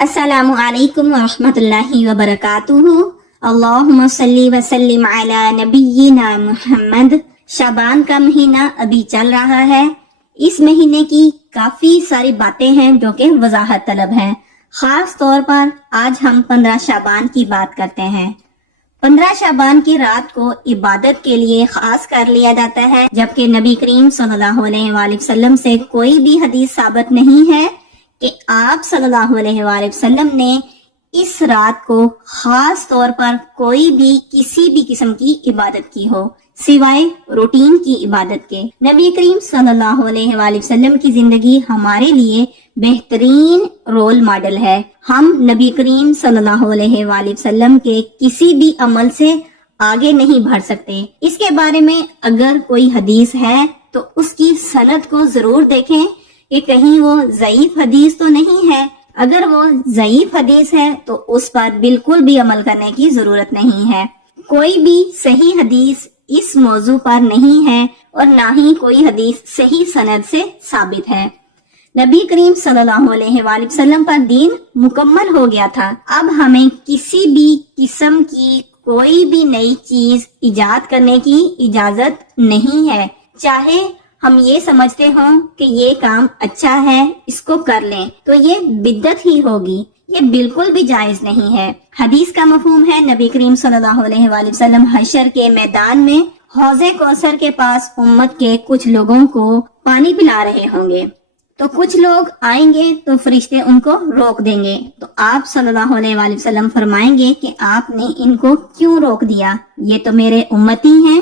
السلام علیکم ورحمۃ اللہ وبرکاتہ۔ اللہم صلی وسلم علی نبینا محمد۔ شعبان کا مہینہ ابھی چل رہا ہے۔ اس مہینے کی کافی ساری باتیں ہیں جو کہ وضاحت طلب ہیں۔ خاص طور پر آج ہم 15 شعبان کی بات کرتے ہیں۔ 15 شعبان کی رات کو عبادت کے لیے خاص کر لیا جاتا ہے، جبکہ نبی کریم صلی اللہ علیہ وآلہ وسلم سے کوئی بھی حدیث ثابت نہیں ہے کہ آپ صلی اللہ علیہ وآلہ وسلم نے اس رات کو خاص طور پر کوئی بھی کسی بھی قسم کی عبادت کی ہو سوائے روٹین کی عبادت کے۔ نبی کریم صلی اللہ علیہ وآلہ وسلم کی زندگی ہمارے لیے بہترین رول ماڈل ہے۔ ہم نبی کریم صلی اللہ علیہ وآلہ وسلم کے کسی بھی عمل سے آگے نہیں بڑھ سکتے۔ اس کے بارے میں اگر کوئی حدیث ہے تو اس کی سند کو ضرور دیکھیں کہ کہیں وہ ضعیف حدیث تو نہیں ہے۔ اگر وہ ضعیف حدیث ہے تو اس پر بالکل بھی عمل کرنے کی ضرورت نہیں ہے۔ کوئی بھی صحیح حدیث اس موضوع پر نہیں ہے اور نہ ہی کوئی حدیث صحیح سند سے ثابت ہے۔ نبی کریم صلی اللہ علیہ وآلہ وسلم پر دین مکمل ہو گیا تھا۔ اب ہمیں کسی بھی قسم کی کوئی بھی نئی چیز ایجاد کرنے کی اجازت نہیں ہے، چاہے ہم یہ سمجھتے ہوں کہ یہ کام اچھا ہے، اس کو کر لیں تو یہ بدعت ہی ہوگی۔ یہ بالکل بھی جائز نہیں ہے۔ حدیث کا مفہوم ہے نبی کریم صلی اللہ علیہ وآلہ وسلم حشر کے میدان میں حوض کوثر کے پاس امت کے کچھ لوگوں کو پانی پلا رہے ہوں گے، تو کچھ لوگ آئیں گے تو فرشتے ان کو روک دیں گے، تو آپ صلی اللہ علیہ وآلہ وسلم فرمائیں گے کہ آپ نے ان کو کیوں روک دیا، یہ تو میرے امتی ہیں۔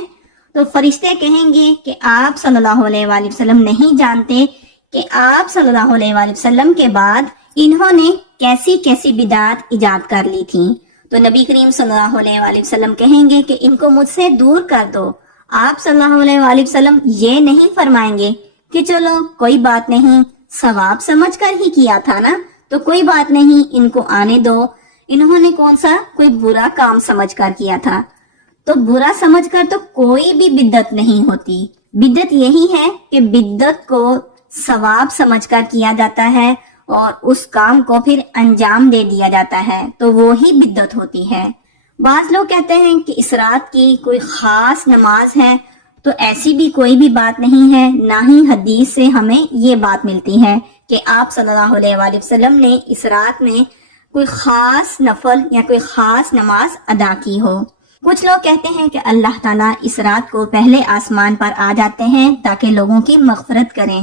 تو فرشتے کہیں گے کہ آپ صلی اللہ علیہ وآلہ وسلم نہیں جانتے کہ آپ صلی اللہ علیہ وآلہ وسلم کے بعد انہوں نے کیسی کیسی بدعات ایجاد کر لی تھیں۔ تو نبی کریم صلی اللہ علیہ وآلہ وسلم کہیں گے کہ ان کو مجھ سے دور کر دو۔ آپ صلی اللہ علیہ وآلہ وسلم یہ نہیں فرمائیں گے کہ چلو کوئی بات نہیں، ثواب سمجھ کر ہی کیا تھا نا، تو کوئی بات نہیں، ان کو آنے دو، انہوں نے کون سا کوئی برا کام سمجھ کر کیا تھا۔ تو برا سمجھ کر تو کوئی بھی بدعت نہیں ہوتی۔ بدعت یہی ہے کہ بدعت کو ثواب سمجھ کر کیا جاتا ہے اور اس کام کو پھر انجام دے دیا جاتا ہے، تو وہی بدعت ہوتی ہے۔ بعض لوگ کہتے ہیں کہ اس رات کی کوئی خاص نماز ہے، تو ایسی بھی کوئی بھی بات نہیں ہے، نہ ہی حدیث سے ہمیں یہ بات ملتی ہے کہ آپ صلی اللہ علیہ وآلہ وسلم نے اس رات میں کوئی خاص نفل یا کوئی خاص نماز ادا کی ہو۔ کچھ لوگ کہتے ہیں کہ اللہ تعالیٰ اس رات کو پہلے آسمان پر آ جاتے ہیں تاکہ لوگوں کی مغفرت کریں،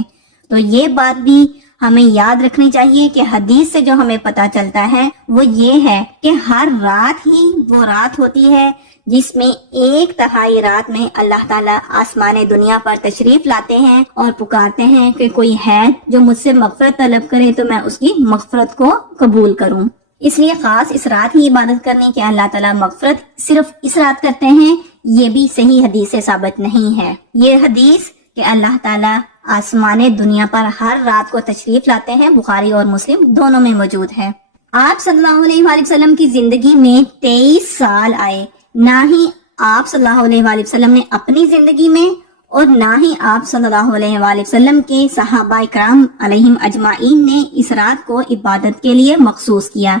تو یہ بات بھی ہمیں یاد رکھنی چاہیے کہ حدیث سے جو ہمیں پتہ چلتا ہے وہ یہ ہے کہ ہر رات ہی وہ رات ہوتی ہے جس میں 1/3 رات میں اللہ تعالیٰ آسمان دنیا پر تشریف لاتے ہیں اور پکارتے ہیں کہ کوئی ہے جو مجھ سے مغفرت طلب کرے تو میں اس کی مغفرت کو قبول کروں۔ اس لیے خاص اس رات ہی عبادت کرنے کہ اللہ تعالیٰ مغفرت صرف اس رات کرتے ہیں، یہ بھی صحیح حدیث سے ثابت نہیں ہے۔ یہ حدیث کہ اللہ تعالیٰ آسمان دنیا پر ہر رات کو تشریف لاتے ہیں بخاری اور مسلم دونوں میں موجود ہے۔ آپ صلی اللہ علیہ وآلہ وسلم کی زندگی میں 23 سال آئے، نہ ہی آپ صلی اللہ علیہ وآلہ وسلم نے اپنی زندگی میں اور نہ ہی آپ صلی اللہ علیہ وآلہ وسلم کے صحابہ کرام علیہم اجمعین نے اس رات کو عبادت کے لیے مخصوص کیا،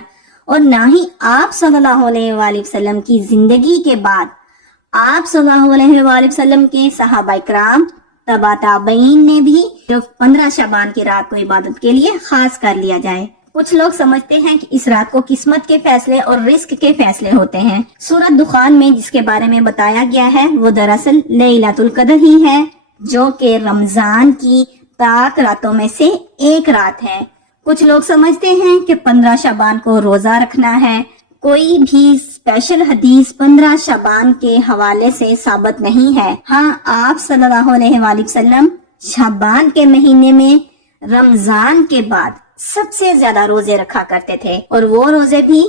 اور نہ ہی آپ صلی اللہ علیہ وآلہ وسلم کی زندگی کے بعد آپ صلی اللہ علیہ وآلہ وسلم کے صحابہ کرام تبع تابعین نے بھی صرف 15 شعبان کی رات کو عبادت کے لیے خاص کر لیا جائے۔ کچھ لوگ سمجھتے ہیں کہ اس رات کو قسمت کے فیصلے اور رزق کے فیصلے ہوتے ہیں۔ سورۃ دخان میں جس کے بارے میں بتایا گیا ہے وہ دراصل لیلۃ القدر ہی ہے، جو کہ رمضان کی پاک راتوں میں سے ایک رات ہے۔ کچھ لوگ سمجھتے ہیں کہ 15 شعبان کو روزہ رکھنا ہے۔ کوئی بھی اسپیشل حدیث 15 شعبان کے حوالے سے ثابت نہیں ہے۔ ہاں، آپ صلی اللہ علیہ وآلہ وسلم شعبان کے مہینے میں رمضان کے بعد سب سے زیادہ روزے رکھا کرتے تھے، اور وہ روزے بھی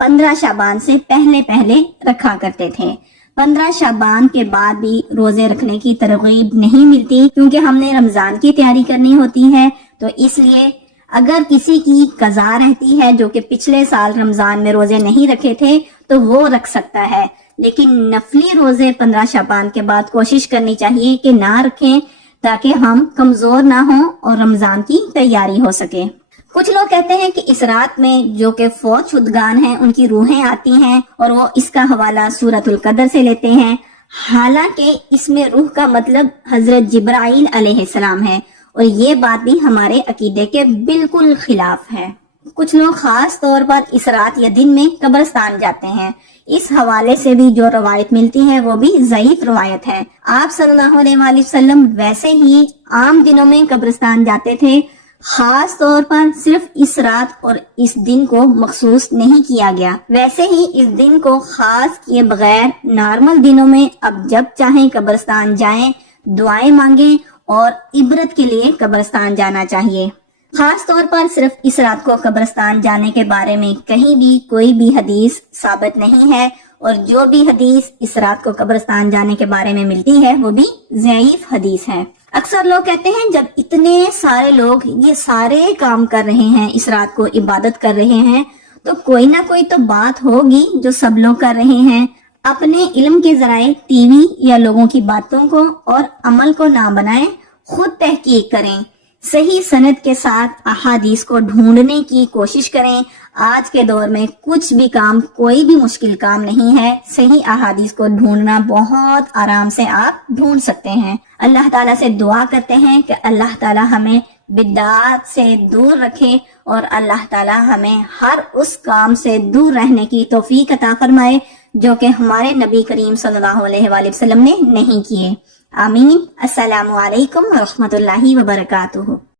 15 شعبان سے پہلے رکھا کرتے تھے۔ 15 شعبان کے بعد بھی روزے رکھنے کی ترغیب نہیں ملتی، کیونکہ ہم نے رمضان کی تیاری کرنی ہوتی ہے۔ تو اس لیے اگر کسی کی قضا رہتی ہے جو کہ پچھلے سال رمضان میں روزے نہیں رکھے تھے تو وہ رکھ سکتا ہے، لیکن نفلی روزے 15 شعبان کے بعد کوشش کرنی چاہیے کہ نہ رکھیں تاکہ ہم کمزور نہ ہوں اور رمضان کی تیاری ہو سکے۔ کچھ لوگ کہتے ہیں کہ اس رات میں جو کہ فوت شدگان ہیں ان کی روحیں آتی ہیں اور وہ اس کا حوالہ سورۃ القدر سے لیتے ہیں، حالانکہ اس میں روح کا مطلب حضرت جبرائیل علیہ السلام ہے، اور یہ بات بھی ہمارے عقیدے کے بالکل خلاف ہے۔ کچھ لوگ خاص طور پر اس رات یا دن میں قبرستان جاتے ہیں، اس حوالے سے بھی جو روایت ملتی ہے وہ بھی ضعیف روایت ہے۔ آپ صلی اللہ علیہ وآلہ وسلم ویسے ہی عام دنوں میں قبرستان جاتے تھے، خاص طور پر صرف اس رات اور اس دن کو مخصوص نہیں کیا گیا۔ ویسے ہی اس دن کو خاص کیے بغیر نارمل دنوں میں اب جب چاہیں قبرستان جائیں، دعائیں مانگیں اور عبرت کے لیے قبرستان جانا چاہیے۔ خاص طور پر صرف اس رات کو قبرستان جانے کے بارے میں کہیں بھی کوئی بھی حدیث ثابت نہیں ہے، اور جو بھی حدیث اس رات کو قبرستان جانے کے بارے میں ملتی ہے وہ بھی ضعیف حدیث ہے۔ اکثر لوگ کہتے ہیں جب اتنے سارے لوگ یہ سارے کام کر رہے ہیں، اس رات کو عبادت کر رہے ہیں، تو کوئی نہ کوئی تو بات ہوگی جو سب لوگ کر رہے ہیں۔ اپنے علم کے ذرائع ٹی وی یا لوگوں کی باتوں کو اور عمل کو نہ بنائیں، خود تحقیق کریں، صحیح سند کے ساتھ احادیث کو ڈھونڈنے کی کوشش کریں۔ آج کے دور میں کچھ بھی کام، کوئی بھی مشکل کام نہیں ہے، صحیح احادیث کو ڈھونڈنا بہت آرام سے آپ ڈھونڈ سکتے ہیں۔ اللہ تعالیٰ سے دعا کرتے ہیں کہ اللہ تعالیٰ ہمیں بدعات سے دور رکھے، اور اللہ تعالیٰ ہمیں ہر اس کام سے دور رہنے کی توفیق عطا فرمائے جو کہ ہمارے نبی کریم صلی اللہ علیہ وآلہ وسلم نے نہیں کیے۔ آمین۔ السلام علیکم ورحمۃ اللہ وبرکاتہ۔